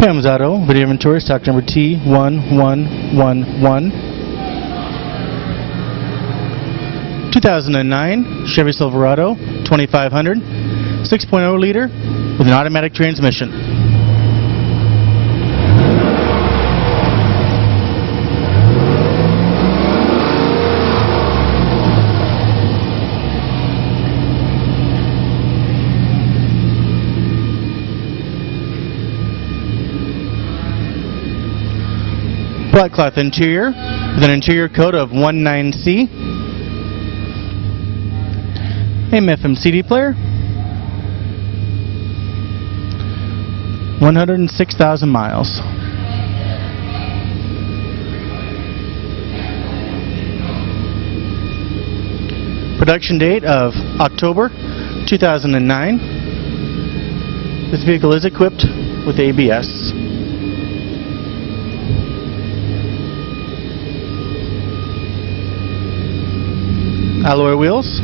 Pam's Auto, video inventory, stock number T1111. 2009 Chevy Silverado 2500, 6.0 liter with an automatic transmission. Black cloth interior with an interior coat of 19C. AM/FM CD player. 106,000 miles. Production date of October 2009. This vehicle is equipped with ABS. Alloy wheels.